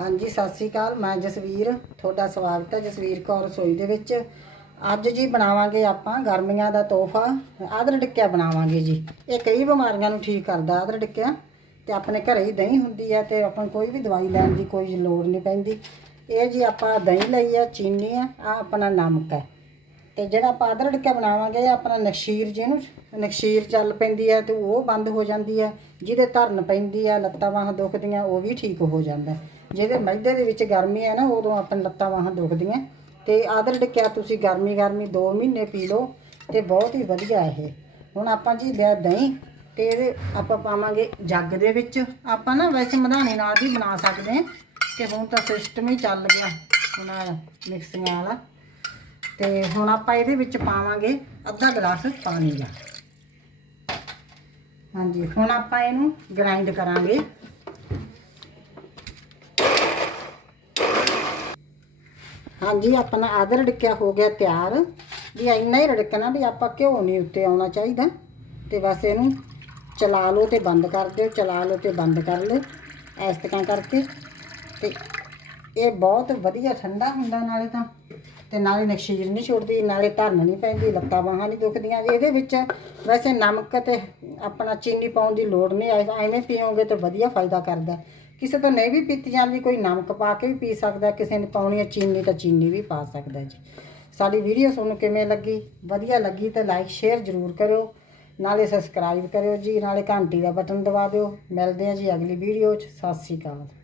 ਹਾਂਜੀ, ਸਤਿ ਸ੍ਰੀ ਅਕਾਲ। ਮੈਂ ਜਸਵੀਰ, ਤੁਹਾਡਾ ਸਵਾਗਤ ਹੈ ਜਸਵੀਰ ਕੌਰ ਰਸੋਈ ਦੇ ਵਿੱਚ। ਅੱਜ ਜੀ ਬਣਾਵਾਂਗੇ ਆਪਾਂ ਗਰਮੀਆਂ ਦਾ ਤੋਹਫਾ ਆਦਰ ਟਿੱਕਿਆ ਬਣਾਵਾਂਗੇ ਜੀ। ਇਹ ਕਈ ਬਿਮਾਰੀਆਂ ਨੂੰ ਠੀਕ ਕਰਦਾ ਆਦਰ ਟਿੱਕਿਆ ਤੇ ਆਪਣੇ ਘਰੇ ਹੀ ਦਹੀਂ ਹੁੰਦੀ ਹੈ ਤੇ ਆਪਾਂ ਨੂੰ ਕੋਈ ਵੀ ਦਵਾਈ ਲੈਣ ਦੀ ਕੋਈ ਲੋੜ ਨਹੀਂ ਪੈਂਦੀ। ਇਹ ਜੀ ਆਪਾਂ ਦਹੀਂ ਲਈ ਹੈ, ਚੀਨੀ ਆ ਆ ਆਪਣਾ ਨਮਕ ਹੈ। ਤੇ ਜਿਹੜਾ ਆਪਾਂ ਆਦਰ ਟਿੱਕਾ ਬਣਾਵਾਂਗੇ ਆਪਣਾ ਨਕਸ਼ੀਰ ਜਿਹਨੂੰ ਨਕਸ਼ੀਰ ਚੱਲ ਪੈਂਦੀ ਹੈ ਤੇ ਉਹ ਬੰਦ ਹੋ ਜਾਂਦੀ ਹੈ, ਜਿਹਦੇ ਧਰਨ ਪੈਂਦੀ ਹੈ, ਲੱਤਾਂ ਬਾਹਾਂ ਦੁਖਦੀਆਂ, ਉਹ ਵੀ ਠੀਕ ਹੋ ਜਾਂਦਾ ਜਿਹਦੇ ਮੈਦੇ ਦੇ ਵਿੱਚ ਗਰਮੀ ਹੈ ਨਾ, ਉਦੋਂ ਆਪਣ ਲੱਤਾਂ ਬਾਹਾਂ ਦੁਖਦੀਆਂ ਤੇ ਆਦਰ ਟਿੱਕਿਆ ਤੁਸੀਂ ਗਰਮੀ ਗਰਮੀ 2 ਮਹੀਨੇ ਪੀ ਲਓ ਤੇ ਬਹੁਤ ਹੀ ਵਧੀਆ ਇਹ। ਹੁਣ ਆਪਾਂ ਜੀ ਲਿਆ ਦਹੀਂ ਤੇ ਇਹਦੇ ਆਪਾਂ ਪਾਵਾਂਗੇ ਜੱਗ ਦੇ ਵਿੱਚ। ਆਪਾਂ ਨਾ ਵੈਸੇ ਮਧਾਣੀ ਨਾਲ ਵੀ ਬਣਾ ਸਕਦੇ ਹਾਂ। ਤੇ ਹੁਣ ਤਾਂ ਸਿਸਟਮ ਹੀ ਚੱਲ ਗਿਆ। ਹੁਣ ਆਹ ਮਿਕਸਿੰਗ ਵਾਲਾ। ਤੇ ਹੁਣ ਆਪਾਂ ਇਹਦੇ ਵਿੱਚ ਪਾਵਾਂਗੇ ਅੱਧਾ ਗਲਾਸ ਪਾਣੀ ਦਾ। ਹਾਂਜੀ, ਹੁਣ ਆਪਾਂ ਇਹਨੂੰ ਗ੍ਰਾਈਂਡ ਕਰਾਂਗੇ। ਹਾਂਜੀ, ਆਪਣਾ ਆਦਰ ਰੜਕਿਆ ਹੋ ਗਿਆ ਤਿਆਰ। ਵੀ ਇੰਨਾ ਹੀ ਰੜਕਣਾ ਵੀ ਆਪਾਂ ਘਿਓ ਨਹੀਂ ਉੱਤੇ ਆਉਣਾ ਚਾਹੀਦਾ। ਤੇ ਬਸ ਇਹਨੂੰ ਚਲਾ ਲਓ ਤੇ ਬੰਦ ਕਰ ਦਿਓ, ਚਲਾ ਲਓ ਤੇ ਬੰਦ ਕਰ ਲਓ, ਇਸ ਤਰ੍ਹਾਂ ਕਰਕੇ। ਤੇ ਇਹ ਬਹੁਤ ਵਧੀਆ ਠੰਡਾ ਹੁੰਦਾ ਨਾਲੇ ਤਾਂ। ਤੇ ਨਾਲੇ ਨਕਸ਼ੀਰ ਨਹੀਂ ਛੁੱਟਦੀ, ਨਾਲੇ ਧਰਨ ਨਹੀਂ ਪੈਂਦੀ, ਲੱਤਾਂ ਬਾਹਾਂ ਨਹੀਂ ਦੁਖਦੀਆਂ ਇਹਦੇ ਵਿੱਚ ਵੈਸੇ ਨਮਕ ਤੇ ਆਪਣਾ ਚੀਨੀ ਪਾਉਣ ਦੀ ਲੋੜ ਨਹੀਂ, ਐ- ਐਵੇਂ ਪੀਓਗੇ ਤਾਂ ਵਧੀਆ ਫਾਇਦਾ ਕਰਦਾ। ਕਿਸੇ ਤੋਂ ਨਹੀਂ ਵੀ ਪੀਤੀ ਜਾਂਦੀ, ਕੋਈ ਨਮਕ ਪਾ ਕੇ ਵੀ ਪੀ ਸਕਦਾ, ਕਿਸੇ ਨੇ ਪਾਉਣੀ ਹੈ ਚੀਨੀ ਤਾਂ ਚੀਨੀ ਵੀ ਪਾ ਸਕਦਾ ਜੀ। ਸਾਡੀ ਵੀਡੀਓ ਤੁਹਾਨੂੰ ਕਿਵੇਂ ਲੱਗੀ? ਵਧੀਆ ਲੱਗੀ ਤਾਂ ਲਾਈਕ, ਸ਼ੇਅਰ ਜ਼ਰੂਰ ਕਰਿਓ। ਨਾਲੇ ਸਬਸਕ੍ਰਾਈਬ ਕਰਿਓ ਜੀ, ਨਾਲੇ ਘੰਟੀ ਦਾ ਬਟਨ ਦਬਾ ਦਿਓ। ਮਿਲਦੇ ਹਾਂ ਜੀ ਅਗਲੀ ਵੀਡੀਓ 'ਚ। ਸਤਿ ਸ਼੍ਰੀ ਅਕਾਲ।